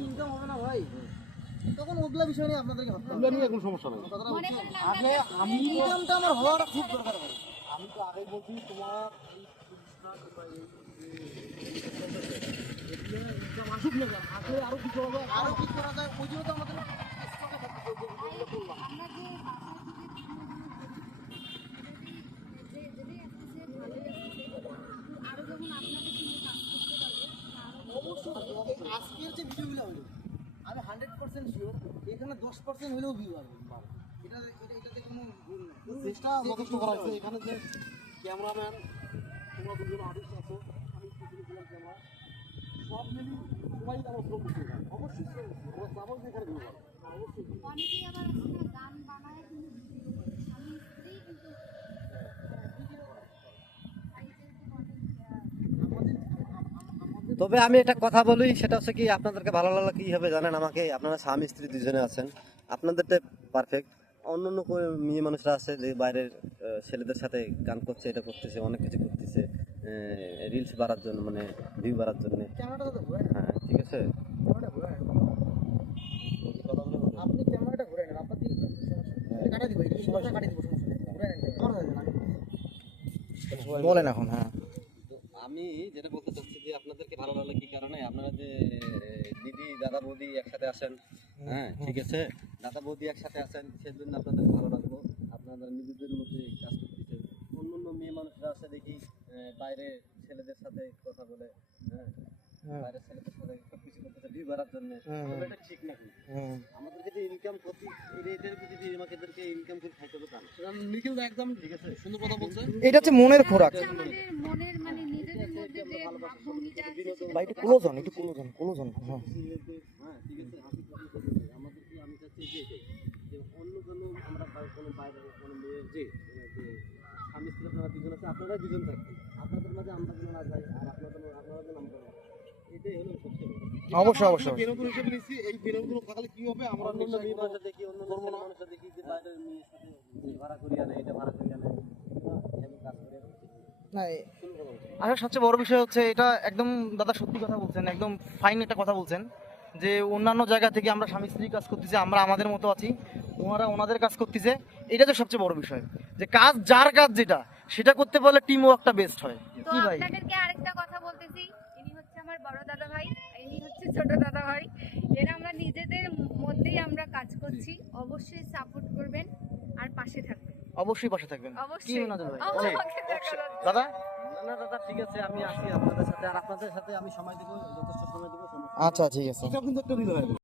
Income হবে না ভাই? তখন ওগুলা বিষয় নিয়ে আপনাদেরকে এগুলো নিয়ে কোনো সমস্যা নেই। কথাটা বলছি। আগে আমি ইনকামটা আমার হওয়াটা খুব দরকার ভাই। আমি তো আগে বলছি তোমার আরও কি করা যায়। ওই জন্য তো আমাদের স্টকে থাকতে হবে। আমরা যে বাসায় থেকে যদি যদি আসতেছে ভালোই আসতেছে আরও যখন আপনাদের সঙ্গে কাজ করতে পারবে আরও অবশ্যই এই আজকের যে ভিডিওগুলো হলো আমি হান্ড্রেড পার্সেন্ট শিওর এখানে দশ পার্সেন্ট হলেও ভিউ আসবে এটা এটা এটাতে কোনো ভুল নেই। চেষ্টা যথেষ্ট করা হয়েছে। এখানে যে ক্যামেরাম্যান তোমরা দুজন আর্টিস্ট আছো আমি পিছনে ক্যামেরা। সব মিলি সবাই আমার শ্রম করতে হবে অবশ্যই আমরা এখানে ভিউ হবে। অবশ্যই অনেকেই আবার গান বানায় কিন্তু ভিডিও করে স্বামী স্ত্রী কিন্তু ভিডিও করে আর এটা কিন্তু অনেক আহ, তবে আমি একটা কথা বলি সেটা হচ্ছে কি আপনাদেরকে ভালো লাগল কি হবে জানেন? আমাকে আপনারা স্বামী স্ত্রী দুজনে আছেন আপনাদেরটা পারফেক্ট অন্য অন্য কোনো মেয়ে মানুষরা আছে যে বাইরের ছেলেদের সাথে গান করছে এটা করতেছে অনেক কিছু করতেছে রিলস বাড়ার জন্য মানে ভিউ বাড়ার জন্য। হ্যাঁ ঠিক আছে? আপনি ক্যামেরাটা ঘুরে নেন আপনার কাটা দিব সমস্যা কাটিয়ে দিব সমস্যা নেই। ঘুরে নেন আমার বলেন এখন হ্যাঁ। আমি যেটা বলতে চাচ্ছি যে আপনাদেরকে ভালো লাগল কি কারণে? আপনারা যে দিদি দাদা বৌদি একসাথে আসেন হ্যাঁ ঠিক আছে? দাদা বৌদি একসাথে আছেন সেজন্য আপনাদের ভালো লাগল। আপনারা নিজেদের মধ্যে কাজ করতেছেন অন্য অন্য মেয়ে মানুষরা আছে দেখি বাইরে ছেলেদের সাথে কথা বলে হ্যাঁ বাইরের ছেলেদের সাথে সব কিছু করতেছে ভিউ বাড়ার জন্য। এটা ঠিক নাকি আমাদের যদি ইনকাম করতে এদের যদি আমাকে ইনকাম করে খাইতে হবে তা না। একদম ঠিক আছে? সুন্দর কথা বলছে। এটা হচ্ছে মনের খোরাক। মনের মানে নিজেদের মধ্যে যে ভাবভঙ্গিটা আছে সেটা ভাই, একটু ক্লোজ হন, একটু ক্লোজ হন ক্লোজ হন হ্যাঁ। অন্য কোনো আমরা কোনো বাইরে কোনো মেয়ের যে স্বামী স্ত্রী আছে আপনারা দুজন থাকবেন আপনাদের মাঝে আমরা যেন না যাই আর আপনাদের আপনারা যেন আমরা এটাই হলো অবশ্যই অবশ্যই। বিনোদন হিসেবে নিচ্ছি থাকলে কি হবে আমরা অন্য দেখি অন্য মানুষরা দেখি যে মেয়ের ভাড়া করিয়ে আনে এটা ভাড়া করিয়ে আনে করে না আসলে সবচেয়ে বড় বিষয় হচ্ছে এটা একদম দাদা সত্যি কথা বলছেন একদম ফাইন একটা কথা বলছেন যে অন্যান্য জায়গা থেকে আমরা স্বামী স্ত্রী কাজ করতেছি আমরা আমাদের মতো আছি ওনারা ওনাদের কাজ করতেছে এটা তো সবচেয়ে বড় বিষয় যে কাজ যার কাজ যেটা সেটা করতে পারলে টিম ওয়ার্কটা বেস্ট হয় কি ভাই? আপনাদেরকে আরেকটা কথা বলতেছি ইনি হচ্ছে আমার বড় দাদা ভাই ইনি হচ্ছে ছোট দাদা ভাই এরা আমরা নিজেদের মধ্যেই আমরা কাজ করছি অবশ্যই সাপোর্ট করবেন আর পাশে থাকবেন। অবশ্যই পাশে থাকবেন। কি। দাদা? না দাদা ঠিক আছে আমি আসি আপনাদের সাথে আর আপনাদের সাথে আমি সময় দেবো যথেষ্ট সময় দেবো আচ্ছা ঠিক আছে। কিন্তু একটা